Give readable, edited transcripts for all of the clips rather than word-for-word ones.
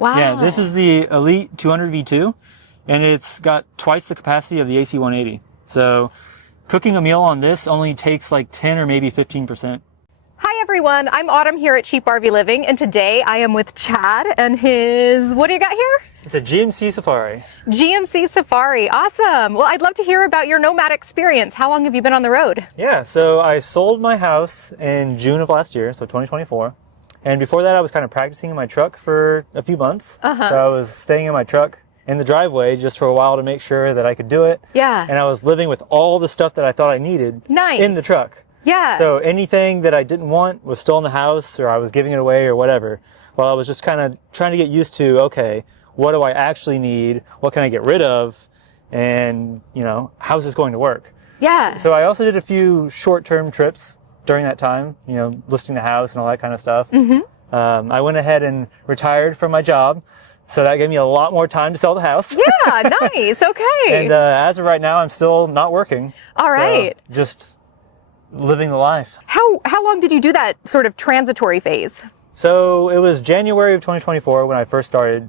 Wow. Yeah, this is the Elite 200 V2, and it's got twice the capacity of the AC 180. So cooking a meal on this only takes like 10 or maybe 15%. Hi everyone, I'm Autumn here at CheapRVLiving, and today I am with Chad and his, what do you got here? It's a GMC Safari. GMC Safari, awesome. Well, I'd love to hear about your Nomadic experience. How long have you been on the road? Yeah, so I sold my house in June of last year, so 2024. And before that, I was kind of practicing in my truck for a few months. So I was staying in my truck in the driveway just for a while to make sure that I could do it. Yeah. And I was living with all the stuff that I thought I needed in the truck. Yeah. So anything that I didn't want was still in the house, or I was giving it away or whatever. Well, I was just kind of trying to get used to, okay, what do I actually need? What can I get rid of? And, you know, how's this going to work? Yeah. So I also did a few short-term trips during that time, you know, listing the house and all that kind of stuff. I went ahead and retired from my job, so that gave me a lot more time to sell the house. Yeah, nice, okay. And as of right now, I'm still not working. All right. So just living the life. How long did you do that sort of transitory phase? So it was January of 2024 when I first started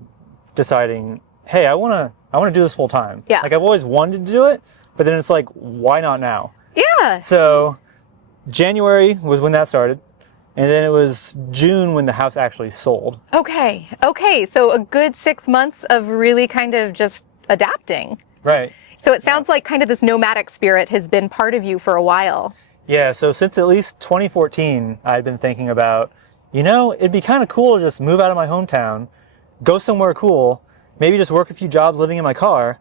deciding, hey, I want to do this full time. Yeah. Like I've always wanted to do it, but then it's like, why not now? Yeah. So January was when that started, and then it was June when the house actually sold. Okay. Okay. So a good 6 months of really kind of just adapting. Right. So it sounds like kind of this nomadic spirit has been part of you for a while. Yeah. So since at least 2014, I've been thinking about, you know, it'd be kind of cool to just move out of my hometown, go somewhere cool, maybe just work a few jobs living in my car,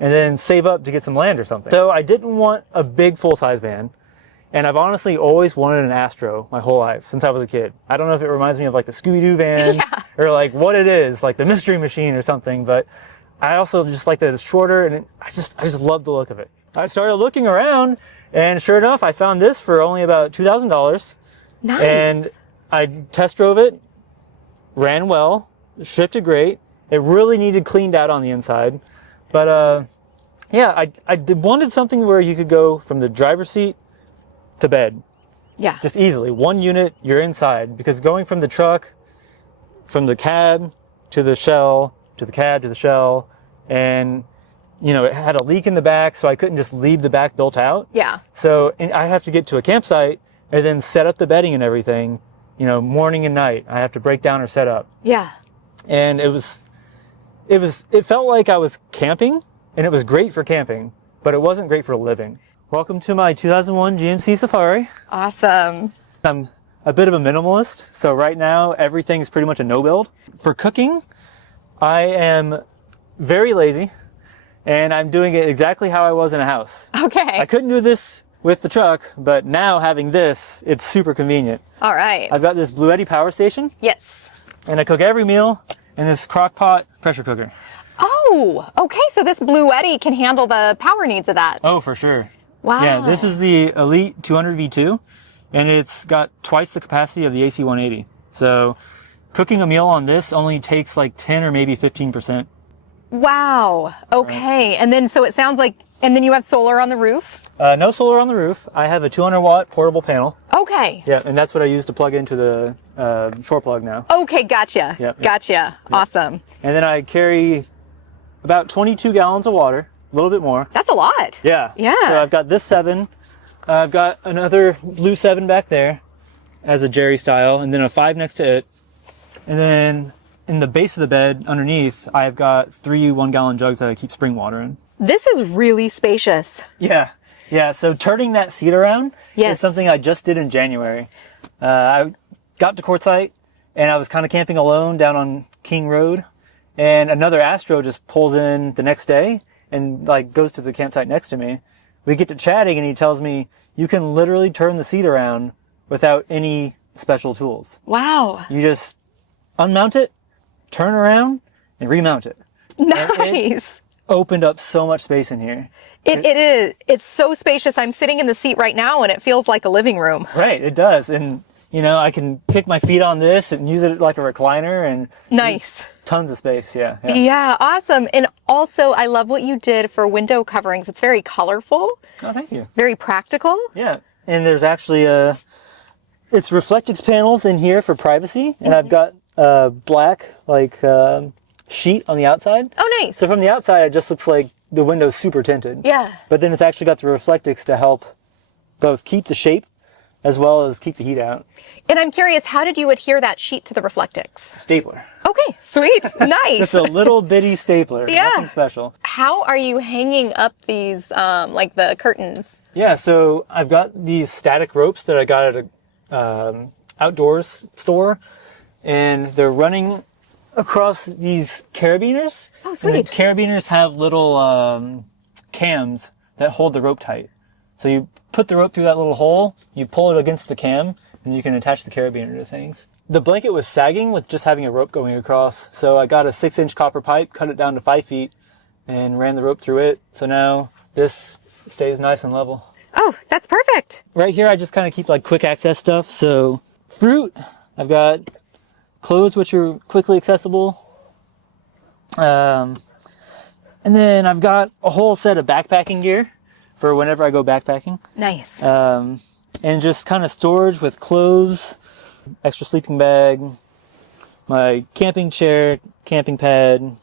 and then save up to get some land or something. So I didn't want a big full-size van. And I've honestly always wanted an Astro my whole life, since I was a kid. I don't know if it reminds me of like the Scooby-Doo van or like what it is, like the Mystery Machine or something, but I also just like that it's shorter, and I just love the look of it. I started looking around, and sure enough, I found this for only about $2,000. Nice. And I test drove it, ran well, shifted great. It really needed cleaned out on the inside. But yeah, I wanted something where you could go from the driver's seat to bed. Yeah. Just easily. One unit, you're inside. Because going from the truck, from the cab to the shell, to the cab to the shell, and you know, it had a leak in the back, so I couldn't just leave the back built out. Yeah. So I have to get to a campsite and then set up the bedding and everything, you know, morning and night. I have to break down or set up. Yeah. And it felt like I was camping, and it was great for camping, but it wasn't great for living. Welcome to my 2001 GMC Safari. Awesome. I'm a bit of a minimalist, so right now everything's pretty much a no build. For cooking, I am very lazy, and I'm doing it exactly how I was in a house. Okay. I couldn't do this with the truck, but now having this, it's super convenient. All right. I've got this Bluetti power station. Yes. And I cook every meal in this crock pot pressure cooker. Oh, okay. So this Bluetti can handle the power needs of that. Oh, for sure. Wow. Yeah, this is the Elite 200 V2, and it's got twice the capacity of the AC 180. So cooking a meal on this only takes like 10 or maybe 15%. Wow. Okay. Right. And then, so it sounds like, and then you have solar on the roof? No solar on the roof. I have a 200-watt portable panel. Okay. Yeah, and that's what I use to plug into the shore plug now. Okay, gotcha. Yep. Gotcha. Yep. Awesome. And then I carry about 22 gallons of water, a little bit more. That's a lot. Yeah. Yeah. So I've got this 7. I've got another blue 7 back there as a Jerry style, and then a 5 next to it. And then in the base of the bed underneath, I've got 3 1-gallon jugs that I keep spring water in. This is really spacious. Yeah. Yeah, so turning that seat around is something I just did in January. I got to Quartzsite, and I was kind of camping alone down on King Road, and another Astro just pulls in the next day and like goes to the campsite next to me. We get to chatting, and he tells me, you can literally turn the seat around without any special tools. Wow. You just unmount it, turn around, and remount it. Nice. Opened up so much space in here. It is. It's so spacious. I'm sitting in the seat right now, and it feels like a living room. Right, it does. And, you know, I can pick my feet on this and use it like a recliner. And nice. Tons of space, yeah. Yeah, awesome. And also, I love what you did for window coverings. It's very colorful. Oh, thank you. Very practical. Yeah, and there's actually it's Reflectix panels in here for privacy, and I've got black like sheet on the outside. Oh, nice. So from the outside, it just looks like the window's super tinted. Yeah. But then it's actually got the Reflectix to help both keep the shape as well as keep the heat out. And I'm curious, how did you adhere that sheet to the Reflectix? Stapler. Okay, sweet. Nice. Just a little bitty stapler. Yeah. Nothing special. How are you hanging up these, like the curtains? Yeah, so I've got these static ropes that I got at a outdoors store, and they're running across these carabiners. Oh, sweet. And the carabiners have little cams that hold the rope tight. So you put the rope through that little hole, you pull it against the cam, and you can attach the carabiner to things. The blanket was sagging with just having a rope going across, so I got a 6-inch copper pipe, cut it down to 5 feet, and ran the rope through it. So now this stays nice and level. Oh, that's perfect. Right here, I just kind of keep like quick access stuff. So fruit, I've got clothes, which are quickly accessible. And then I've got a whole set of backpacking gear for whenever I go backpacking. Nice. And just kind of storage with clothes, extra sleeping bag, my camping chair, camping pad.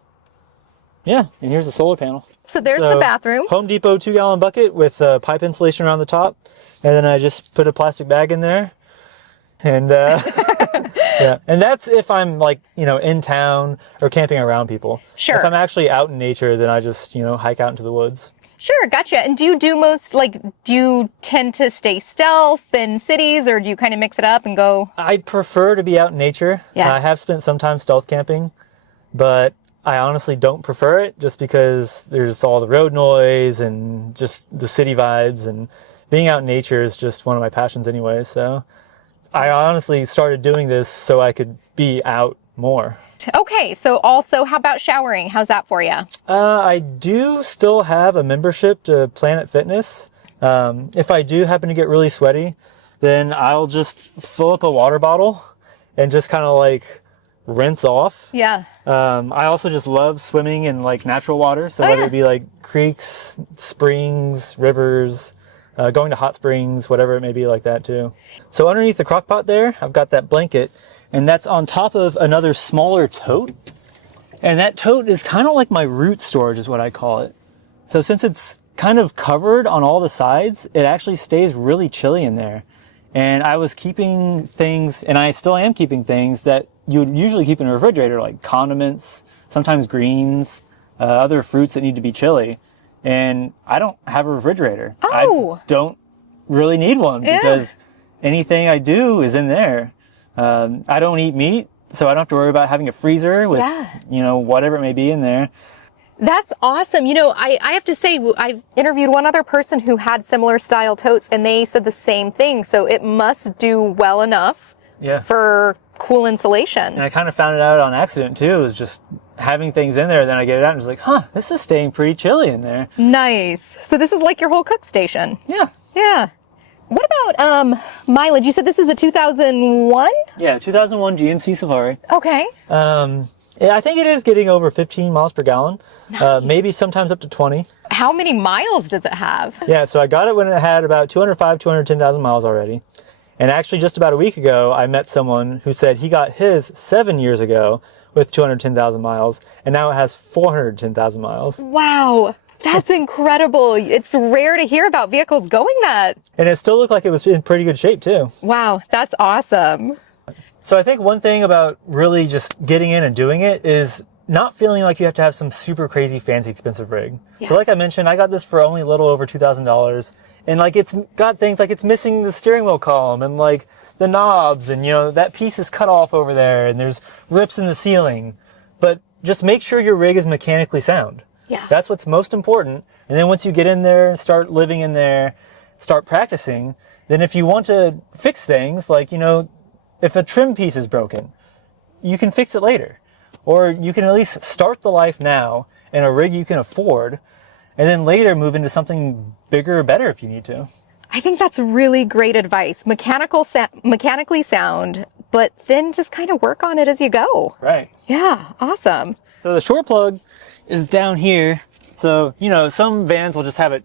Yeah, and here's the solar panel. So there's the bathroom. Home Depot 2-gallon bucket with pipe insulation around the top. And then I just put a plastic bag in there. And yeah, and that's if I'm like, you know, in town or camping around people. Sure. If I'm actually out in nature, then I just, you know, hike out into the woods. Sure, gotcha. And do you tend to stay stealth in cities, or do you kind of mix it up and go? I prefer to be out in nature. Yeah. I have spent some time stealth camping, but I honestly don't prefer it just because there's all the road noise and just the city vibes, and being out in nature is just one of my passions anyway. So I honestly started doing this so I could be out more. Okay, so also, how about showering? How's that for you? I do still have a membership to Planet Fitness. If I do happen to get really sweaty, then I'll just fill up a water bottle and just kind of like rinse off. Yeah. I also just love swimming in like natural water. So whether it be like creeks, springs, rivers, going to hot springs, whatever it may be like that too. So underneath the crock pot there, I've got that blanket, and that's on top of another smaller tote. And that tote is kind of like my root storage is what I call it. So since it's kind of covered on all the sides, it actually stays really chilly in there. And I was keeping things, and I still am keeping things that you would usually keep in a refrigerator, like condiments, sometimes greens, other fruits that need to be chilly. And I don't have a refrigerator. Oh. I don't really need one because anything I do is in there. I don't eat meat, so I don't have to worry about having a freezer with, you know, whatever it may be in there. That's awesome. You know, I have to say, I've interviewed one other person who had similar style totes, and they said the same thing. So it must do well enough for cool insulation. And I kind of found it out on accident too. It was just having things in there. Then I get it out and just like, huh, this is staying pretty chilly in there. Nice. So this is like your whole cook station. Yeah. Yeah. What about mileage? You said this is a 2001? Yeah, 2001 GMC Safari. Okay. Yeah, I think it is getting over 15 miles per gallon. Nice. Maybe sometimes up to 20. How many miles does it have? Yeah, so I got it when it had about 210,000 miles already. And actually just about a week ago, I met someone who said he got his 7 years ago with 210,000 miles, and now it has 410,000 miles. Wow. That's incredible. It's rare to hear about vehicles going that. And it still looked like it was in pretty good shape too. Wow, that's awesome. So I think one thing about really just getting in and doing it is not feeling like you have to have some super crazy, fancy, expensive rig. Yeah. So like I mentioned, I got this for only a little over $2,000. And like it's got things like it's missing the steering wheel column and like the knobs, and you know, that piece is cut off over there and there's rips in the ceiling. But just make sure your rig is mechanically sound. Yeah. That's what's most important. And then once you get in there and start living in there, start practicing, then if you want to fix things, like, you know, if a trim piece is broken, you can fix it later. Or you can at least start the life now in a rig you can afford, and then later move into something bigger or better if you need to. I think that's really great advice. Mechanically sound, but then just kind of work on it as you go. Right. Yeah, awesome. So the short plug is down here. So, you know, some vans will just have it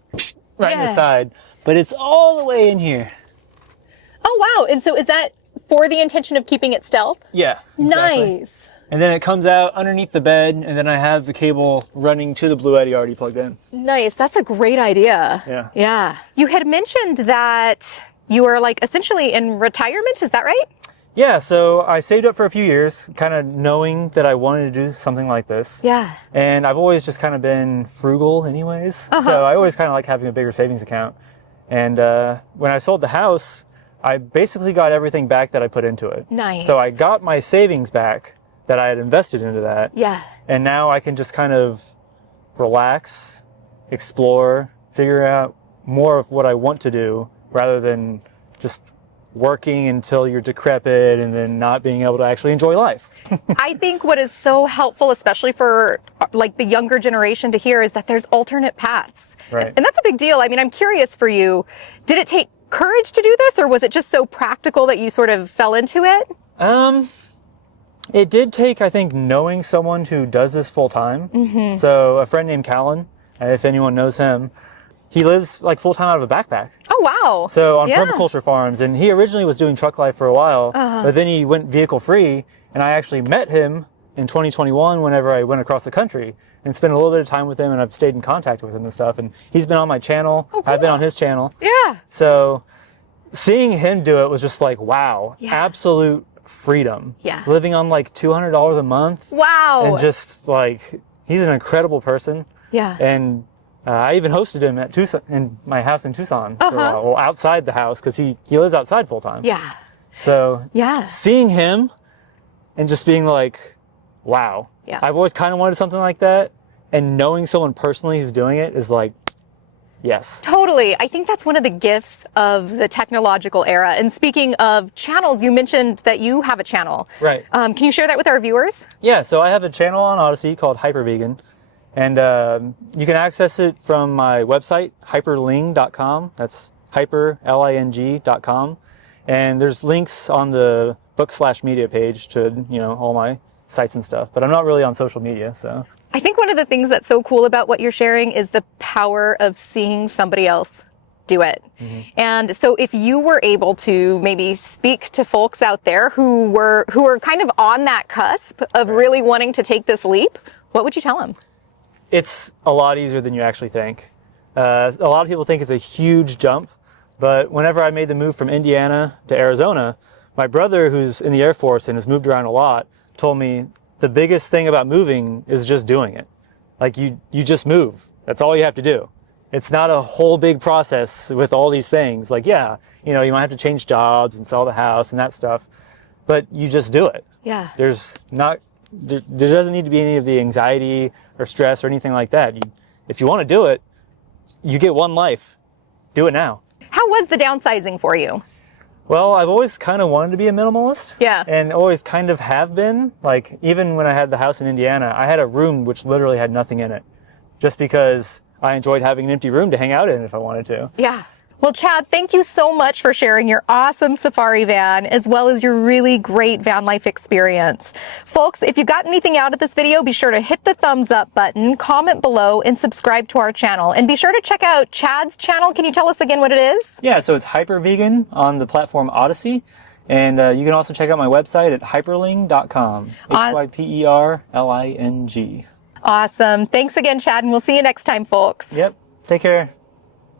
right in the side, but it's all the way in here. Oh, wow. And so is that for the intention of keeping it stealth? Yeah. Exactly. Nice. And then it comes out underneath the bed, and then I have the cable running to the Bluetti already plugged in. Nice. That's a great idea. Yeah. Yeah. You had mentioned that you were like essentially in retirement. Is that right? Yeah. So I saved up for a few years, kind of knowing that I wanted to do something like this. Yeah. And I've always just kind of been frugal anyways. So I always kind of like having a bigger savings account. And when I sold the house, I basically got everything back that I put into it. Nice. So I got my savings back that I had invested into that. Yeah. And now I can just kind of relax, explore, figure out more of what I want to do rather than just working until you're decrepit and then not being able to actually enjoy life. I think what is so helpful, especially for like the younger generation to hear, is that there's alternate paths. Right. And that's a big deal. I mean, I'm curious for you, did it take courage to do this, or was it just so practical that you sort of fell into it? It did take, I think, knowing someone who does this full time. So a friend named Callan, if anyone knows him, he lives like full time out of a backpack. Oh, wow. So on permaculture farms, and he originally was doing truck life for a while, but then he went vehicle free, and I actually met him in 2021 whenever I went across the country and spent a little bit of time with him, and I've stayed in contact with him and stuff, and he's been on my channel. Oh, cool. I've been on his channel. Yeah. So seeing him do it was just like, wow, absolute freedom. Yeah. Living on like $200 a month. Wow. And just like, he's an incredible person. Yeah. And I even hosted him at Tucson, in my house in Tucson for a while. Well, outside the house, because he lives outside full time. Yeah. So Yeah. seeing him and just being like, wow. Yeah. I've always kind of wanted something like that. And knowing someone personally who's doing it is like, yes. Totally. I think that's one of the gifts of the technological era. And speaking of channels, you mentioned that you have a channel. Right. Can you share that with our viewers? Yeah, so I have a channel on Odyssey called CheapRVLiving. And you can access it from my website, hyperling.com. That's hyperling.com. And there's links on the book/media page to, you know, all my sites and stuff. But I'm not really on social media, so. I think one of the things that's so cool about what you're sharing is the power of seeing somebody else do it. And so if you were able to maybe speak to folks out there who were kind of on that cusp of really wanting to take this leap, what would you tell them? It's a lot easier than you actually think. A lot of people think it's a huge jump, but whenever I made the move from Indiana to Arizona, my brother, who's in the Air Force and has moved around a lot, told me the biggest thing about moving is just doing it. Like you just move. That's all you have to do. It's not a whole big process with all these things. Like, yeah, you know, you might have to change jobs and sell the house and that stuff, but you just do it. Yeah. There doesn't need to be any of the anxiety or stress or anything like that. If you want to do it, you get one life. Do it now. How was the downsizing for you? Well, I've always kind of wanted to be a minimalist. Yeah. And always kind of have been. Like, even when I had the house in Indiana, I had a room which literally had nothing in it. Just because I enjoyed having an empty room to hang out in if I wanted to. Yeah. Well, Chad, thank you so much for sharing your awesome safari van, as well as your really great van life experience. Folks, if you got anything out of this video, be sure to hit the thumbs up button, comment below, and subscribe to our channel. And be sure to check out Chad's channel. Can you tell us again what it is? Yeah, so it's HyperVegan on the platform Odyssey. And you can also check out my website at hyperling.com. HYPERLING. Awesome. Thanks again, Chad, and we'll see you next time, folks. Yep. Take care.